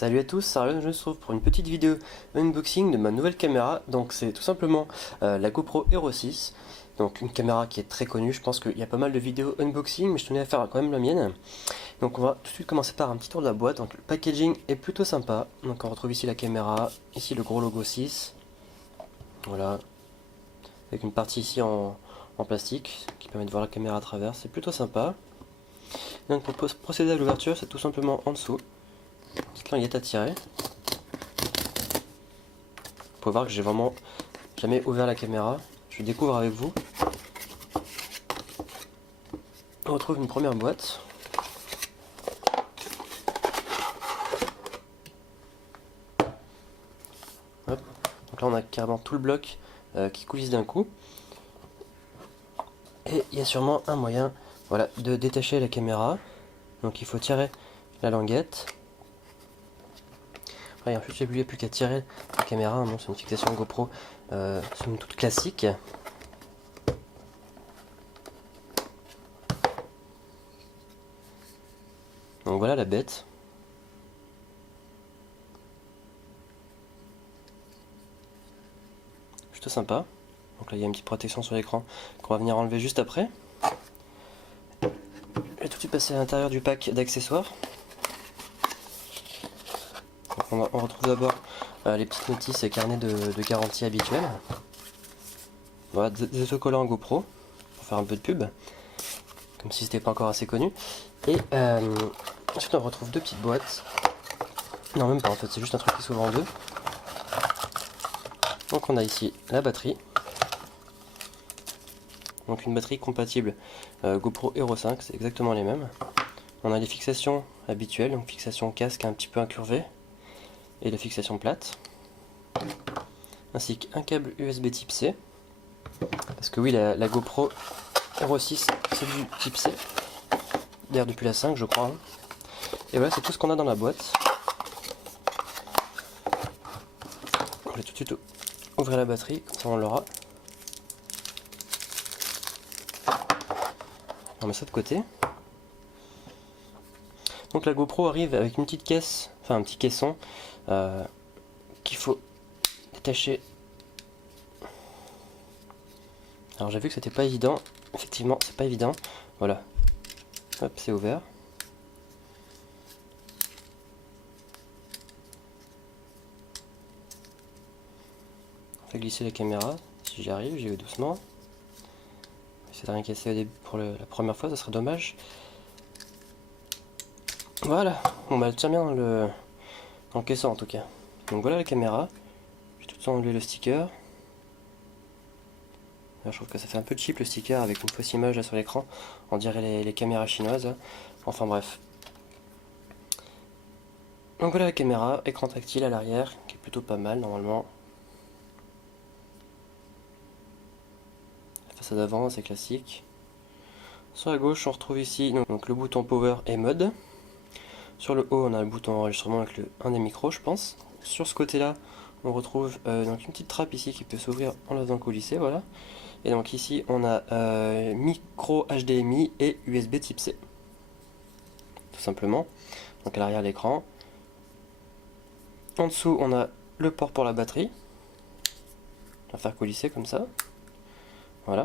Salut à tous, Sarah, je me retrouve pour une petite vidéo unboxing de ma nouvelle caméra. Donc c'est tout simplement la GoPro Hero 6. Donc une caméra qui est très connue, je pense qu'il y a pas mal de vidéos unboxing, mais je tenais à faire quand même la mienne. Donc on va tout de suite commencer par un petit tour de la boîte. Donc le packaging est plutôt sympa. Donc on retrouve ici la caméra, ici le gros logo 6. Voilà, avec une partie ici en plastique qui permet de voir la caméra à travers, c'est plutôt sympa. Donc pour procéder à l'ouverture, c'est tout simplement en dessous. Petite languette à tirer. Vous pouvez voir que j'ai vraiment jamais ouvert la caméra. Je découvre avec vous. On retrouve une première boîte. Hop. Donc là on a carrément tout le bloc qui coulisse d'un coup. Et il y a sûrement un moyen, voilà, de détacher la caméra. Donc il faut tirer la languette. Après, ensuite j'ai plus qu'à tirer la caméra. Bon, c'est une fixation GoPro somme toute classique. Donc voilà la bête. Plutôt sympa. Donc là il y a une petite protection sur l'écran qu'on va venir enlever juste après. Je vais tout de suite passer à l'intérieur du pack d'accessoires. On retrouve d'abord les petites notices et carnets de garantie habituels. Voilà, des autocollants GoPro pour faire un peu de pub, comme si c'était pas encore assez connu. Et ensuite on retrouve deux petites boîtes. Non, même pas en fait, c'est juste un truc qui s'ouvre en deux. Donc on a ici la batterie. Donc une batterie compatible GoPro Hero 5, c'est exactement les mêmes. On a les fixations habituelles, donc fixation casque un petit peu incurvée et la fixation plate. Ainsi qu'un câble USB type C. Parce que oui, la GoPro Hero 6 c'est du type C. D'ailleurs depuis la 5 je crois. Hein. Et voilà, c'est tout ce qu'on a dans la boîte. On va tout de suite ouvrir la batterie, comme ça on l'aura. On met ça de côté. Donc la GoPro arrive avec une petite caisse, enfin un petit caisson qu'il faut détacher. Alors j'ai vu que c'était pas évident, effectivement c'est pas évident. Voilà, hop, c'est ouvert. On va glisser la caméra, si j'y arrive, j'y vais doucement. Essayer de rien casser au début pour la première fois, ça serait dommage. Voilà, bon bah elle tient bien dans le caisson en tout cas. Donc voilà la caméra, je vais tout de suite enlever le sticker. Là, je trouve que ça fait un peu cheap le sticker avec une fausse image là sur l'écran, on dirait les caméras chinoises. Enfin bref. Donc voilà la caméra, écran tactile à l'arrière, qui est plutôt pas mal normalement. La façade avant, c'est classique. Sur la gauche, on retrouve ici donc le bouton Power et Mode. Sur le haut, on a le bouton enregistrement avec un des micros, je pense. Sur ce côté-là, on retrouve donc une petite trappe ici qui peut s'ouvrir en la faisant coulisser, voilà. Et donc ici, on a micro HDMI et USB type C. Tout simplement. Donc à l'arrière de l'écran. En dessous, on a le port pour la batterie. On va faire coulisser comme ça. Voilà.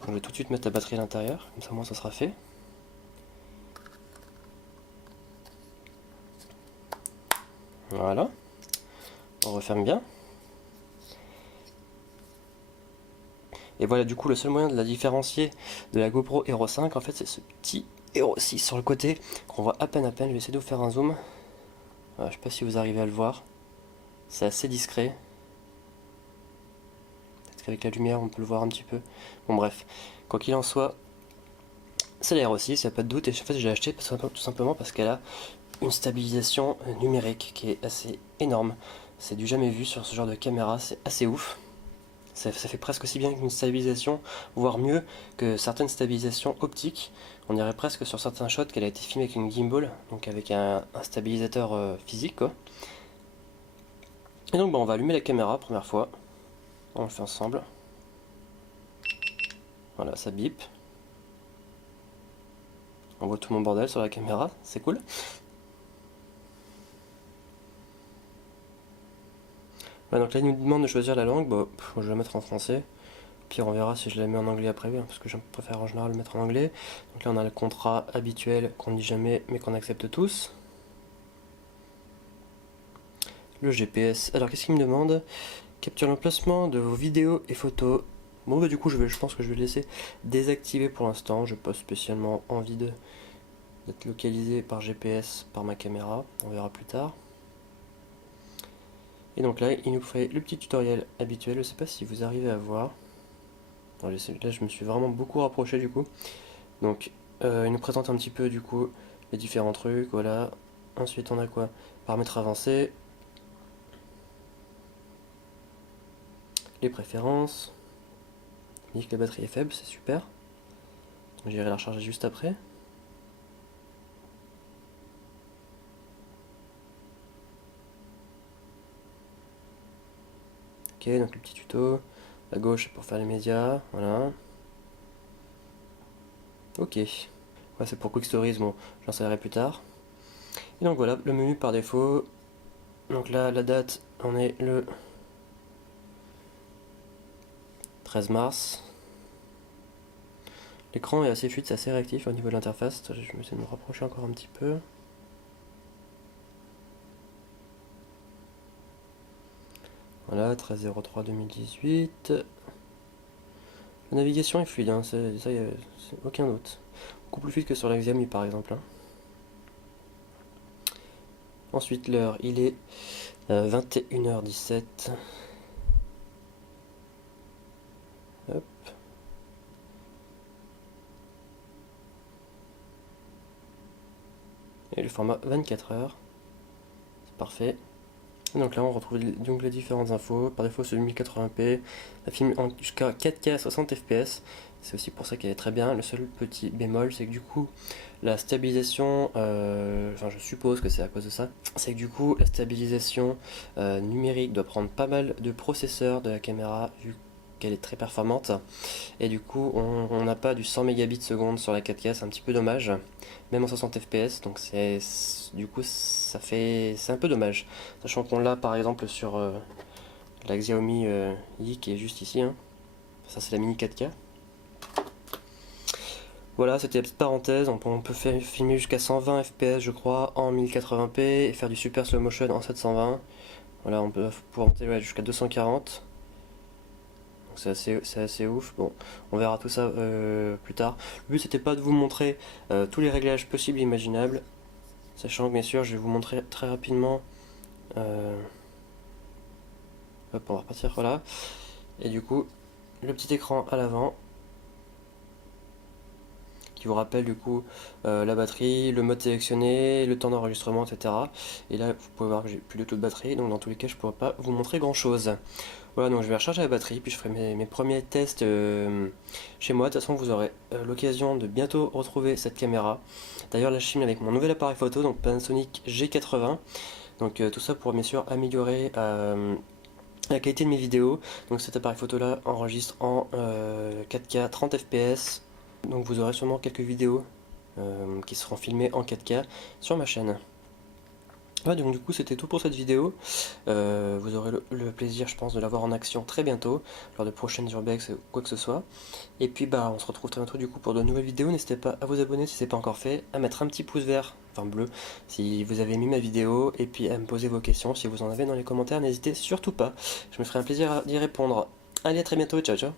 Donc, je vais tout de suite mettre la batterie à l'intérieur, comme ça au moins ça sera fait. Voilà. On referme bien. Et voilà, du coup, le seul moyen de la différencier de la GoPro Hero 5, en fait, c'est ce petit Hero 6 sur le côté qu'on voit à peine. Je vais essayer de vous faire un zoom. Voilà, je sais pas si vous arrivez à le voir. C'est assez discret. Peut-être qu'avec la lumière, on peut le voir un petit peu. Bon, bref. Quoi qu'il en soit, c'est la Hero 6, il n'y a pas de doute. Et en fait, j'ai acheté tout simplement parce qu'elle a une stabilisation numérique qui est assez énorme. C'est du jamais vu sur ce genre de caméra, c'est assez ouf. Ça fait presque aussi bien qu'une stabilisation, voire mieux que certaines stabilisations optiques. On dirait presque sur certains shots qu'elle a été filmée avec une gimbal, donc avec un stabilisateur physique quoi. Et donc on va allumer la caméra première fois. On le fait ensemble. Voilà, ça bip. On voit tout mon bordel sur la caméra, c'est cool. Voilà, donc là il nous demande de choisir la langue, bon, je vais la mettre en français. Puis on verra si je la mets en anglais après, parce que je préfère en général le mettre en anglais. Donc là on a le contrat habituel qu'on ne dit jamais mais qu'on accepte tous. Le GPS. Alors qu'est-ce qu'il me demande? Capture l'emplacement de vos vidéos et photos. Bon bah du coup je pense que je vais le laisser désactiver pour l'instant. Je n'ai pas spécialement envie d'être localisé par GPS par ma caméra. On verra plus tard. Et donc là il nous fait le petit tutoriel habituel. Je ne sais pas si vous arrivez à voir. Là je me suis vraiment beaucoup rapproché du coup. Donc il nous présente un petit peu du coup les différents trucs, voilà. Ensuite on a quoi? Paramètres avancés, les préférences. Il dit que la batterie est faible, c'est super. J'irai la recharger juste après. Ok, donc le petit tuto. À gauche c'est pour faire les médias, voilà. Ok. Ouais, c'est pour Quick Stories, bon, j'en saurai plus tard. Et donc voilà, le menu par défaut. Donc là, la date, on est le 13 mars. L'écran est assez fluide, c'est assez réactif au niveau de l'interface. Je vais essayer de me rapprocher encore un petit peu. Voilà, 13/03/2018. La navigation est fluide, hein, ça y a aucun doute. Beaucoup plus fluide que sur la Xiaomi par exemple. Hein. Ensuite l'heure, il est 21h17. Hop. Et le format 24 heures. C'est parfait. Et donc là on retrouve donc les différentes infos. Par défaut c'est 1080p. La film jusqu'à 4K 60 fps. C'est aussi pour ça qu'elle est très bien. Le seul petit bémol c'est que du coup la stabilisation, enfin je suppose que c'est à cause de ça, c'est que du coup la stabilisation numérique doit prendre pas mal de processeurs de la caméra vu qu'elle est très performante. Et du coup on n'a pas du 100 mégabits seconde sur la 4K, c'est un petit peu dommage, même en 60 fps, donc du coup c'est un peu dommage, sachant qu'on l'a par exemple sur la Xiaomi I qui est juste ici, hein. Ça c'est la mini 4K. Voilà, c'était la petite parenthèse, on peut filmer jusqu'à 120 fps je crois en 1080p et faire du super slow motion en 720. Voilà, on peut pouvoir monter jusqu'à 240. C'est assez ouf. Bon, on verra tout ça plus tard. Le but c'était pas de vous montrer tous les réglages possibles et imaginables, sachant que bien sûr je vais vous montrer très rapidement. Hop, on va repartir, voilà. Et du coup, le petit écran à l'avant qui vous rappelle du coup la batterie, le mode sélectionné, le temps d'enregistrement, etc. Et là, vous pouvez voir que j'ai plus de tout de batterie, donc dans tous les cas, je pourrais pas vous montrer grand chose. Voilà, donc je vais recharger la batterie, puis je ferai mes premiers tests chez moi. De toute façon, vous aurez l'occasion de bientôt retrouver cette caméra. D'ailleurs, là, je filme avec mon nouvel appareil photo, donc Panasonic G80. Donc tout ça pour bien sûr améliorer la qualité de mes vidéos. Donc cet appareil photo là enregistre en 4K 30 fps. Donc vous aurez sûrement quelques vidéos qui seront filmées en 4K sur ma chaîne. Ouais, donc du coup c'était tout pour cette vidéo. Vous aurez le plaisir je pense de la voir en action très bientôt lors de prochaines urbex ou quoi que ce soit. Et puis bah on se retrouve très bientôt du coup pour de nouvelles vidéos. N'hésitez pas à vous abonner si ce n'est pas encore fait, à mettre un petit pouce vert, enfin bleu, si vous avez aimé ma vidéo, et puis à me poser vos questions si vous en avez dans les commentaires, n'hésitez surtout pas. Je me ferai un plaisir d'y répondre. Allez, à très bientôt, ciao ciao.